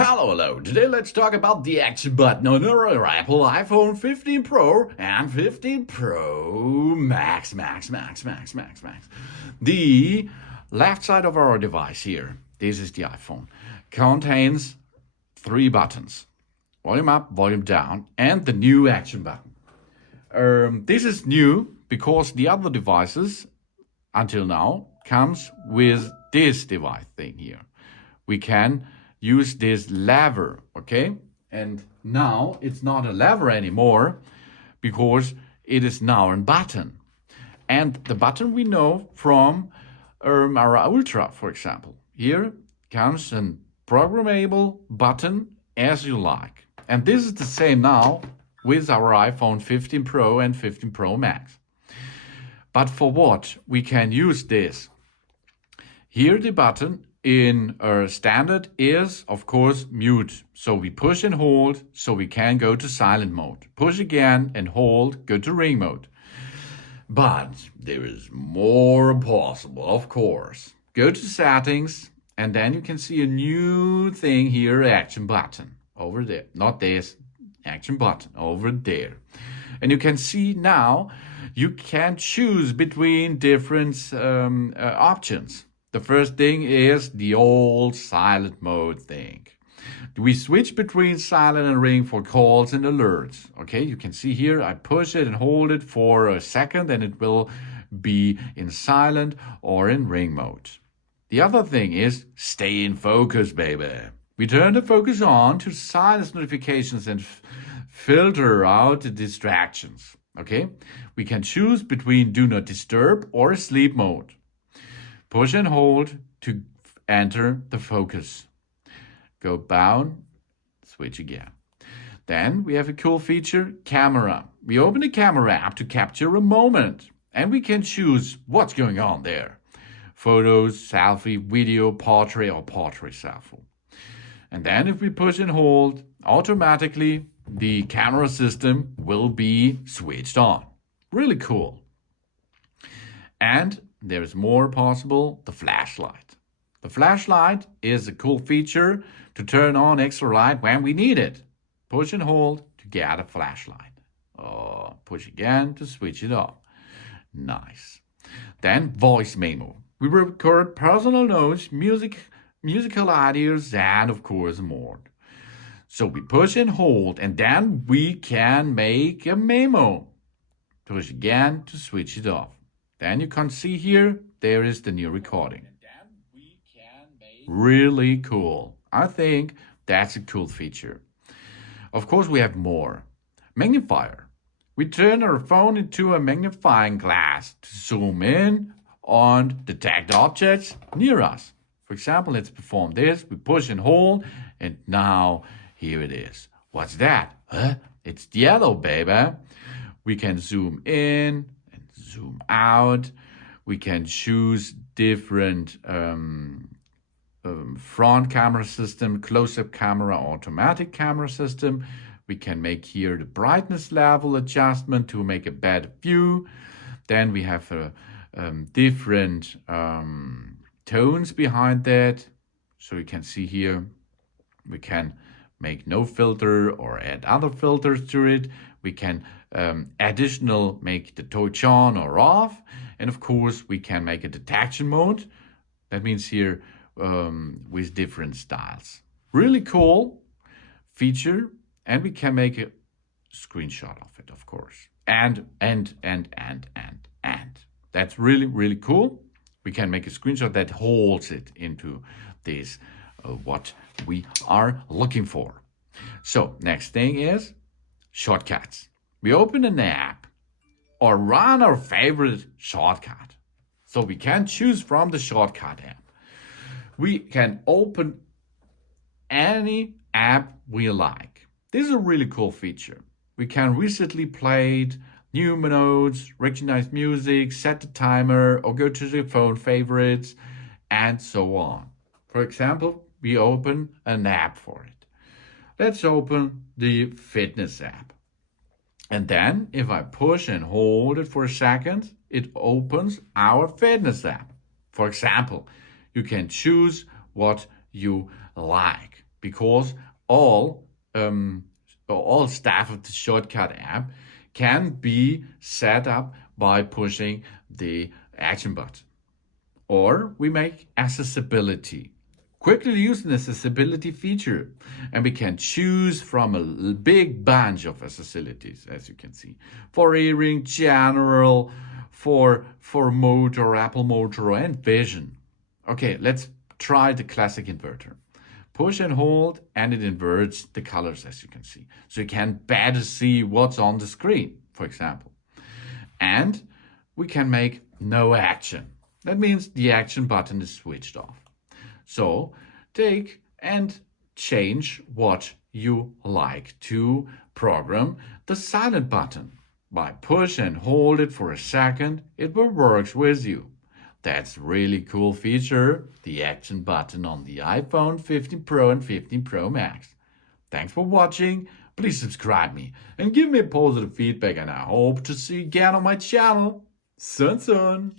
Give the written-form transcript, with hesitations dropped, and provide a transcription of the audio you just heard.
Hello. Today let's talk about the action button on our Apple iPhone 15 Pro and 15 Pro Max. The left side of our device here, this is the iPhone, contains three buttons: volume up, volume down, and the new action button. This is new because the other devices until now comes with this device thing here. We can use this lever, okay? And now it's not a lever anymore because it is now a button. And the button we know from our Ultra, for example. Here comes a programmable button as you like. And this is the same now with our iPhone 15 Pro and 15 Pro Max. But for what we can use this? Here the button in our standard is, of course, mute. So we push and hold so we can go to silent mode. Push again and hold, go to ring mode. But there is more possible, of course. Go to settings and then you can see a new thing here, action button over there. Not this, action button over there. And you can see now you can choose between different options. The first thing is the old silent mode thing. We switch between silent and ring for calls and alerts. Okay, you can see here I push it and hold it for a second and it will be in silent or in ring mode. The other thing is stay in focus, baby. We turn the focus on to silence notifications and filter out the distractions. Okay, we can choose between do not disturb or sleep mode. Push and hold to enter the focus. Go down, switch again. Then we have a cool feature, camera. We open the camera app to capture a moment and we can choose what's going on there. Photos, selfie, video, portrait or portrait selfie. And then if we push and hold, automatically the camera system will be switched on. Really cool. And there is more possible, the flashlight. The flashlight is a cool feature to turn on extra light when we need it. Push and hold to get a flashlight. Push again to switch it off. Nice. Then voice memo. We record personal notes, musical ideas, and of course more. So we push and hold and then we can make a memo. Push again to switch it off. Then you can see here, there is the new recording. Really cool. I think that's a cool feature. Of course, we have more. Magnifier. We turn our phone into a magnifying glass to zoom in on detect objects near us. For example, let's perform this. We push and hold, and now here it is. What's that? Huh? It's yellow, baby. We can zoom in, zoom out. We can choose different front camera system, close-up camera, automatic camera system. We can make here the brightness level adjustment to make a better view. Then we have different tones behind that. So you can see here, we can make no filter or add other filters to it. We can additional make the torch on or off. And of course, we can make a detection mode. That means here with different styles. Really cool feature. And we can make a screenshot of it, of course. And. That's really, really cool. We can make a screenshot that holds it into this, what we are looking for. So next thing is shortcuts. We open an app or run our favorite shortcut. So we can choose from the shortcut app. We can open any app we like. This is a really cool feature. We can recently played new notes, recognize music, set the timer, or go to the phone favorites, and so on. For example, we open an app for it. Let's open the fitness app. And then if I push and hold it for a second, it opens our fitness app. For example, you can choose what you like. because all all staff of the shortcut app can be set up by pushing the action button. Or we make accessibility. Quickly use an accessibility feature, and we can choose from a big bunch of accessibilities, as you can see. For hearing, general, for motor, Apple motor, and vision. Okay, let's try the classic inverter. Push and hold, and it inverts the colors, as you can see. So you can better see what's on the screen, for example. And we can make no action. That means the action button is switched off. So take and change what you like to program the silent button. By push and hold it for a second, it will work with you. That's a really cool feature, the action button on the iPhone 15 Pro and 15 Pro Max. Thanks for watching. Please subscribe me and give me positive feedback, and I hope to see you again on my channel soon.